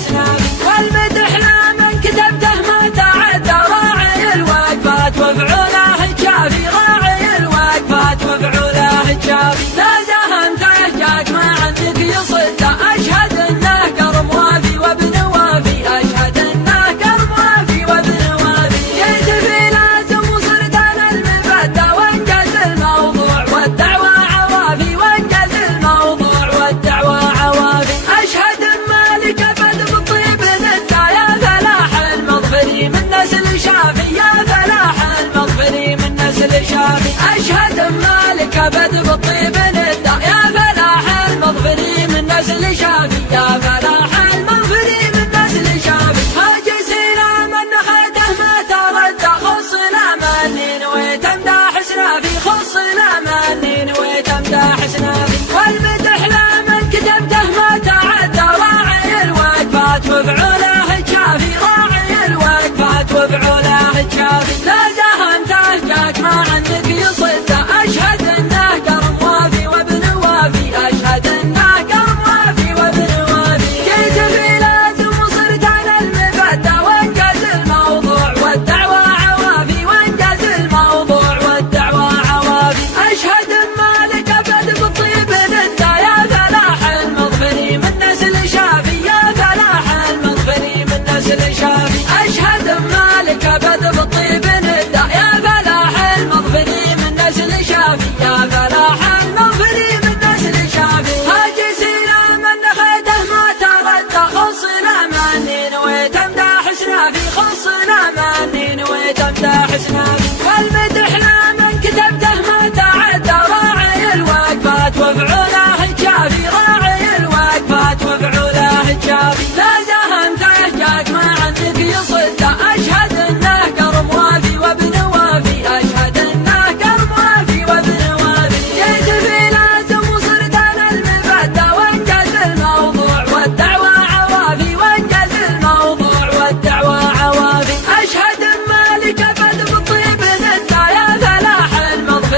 الأسنان. والمدح لا من كتبته ما تعدى، راعي الوقفات وفعوله الشافي، راعي الوقفات وفعوله الشافي. لا دهنته جاك ما عندك يصد، أشهد أنه كرم وافي وابن وافي، أشهد أنه كرم وافي وابن وافي. جيت في لازم وصرت أنا المبدى، وانجز الموضوع والدعوى عوافي، وانجز الموضوع والدعوى عوافي. أشهد مالك أبد بالطيب ندى، يا فلاح المظفري من نسل شافي، يا فلاح المظفري من نسل شافي. أشهد مالك أبد بالطيب ندى، يا فلاح المظفري من نسل شافي، يا فلاح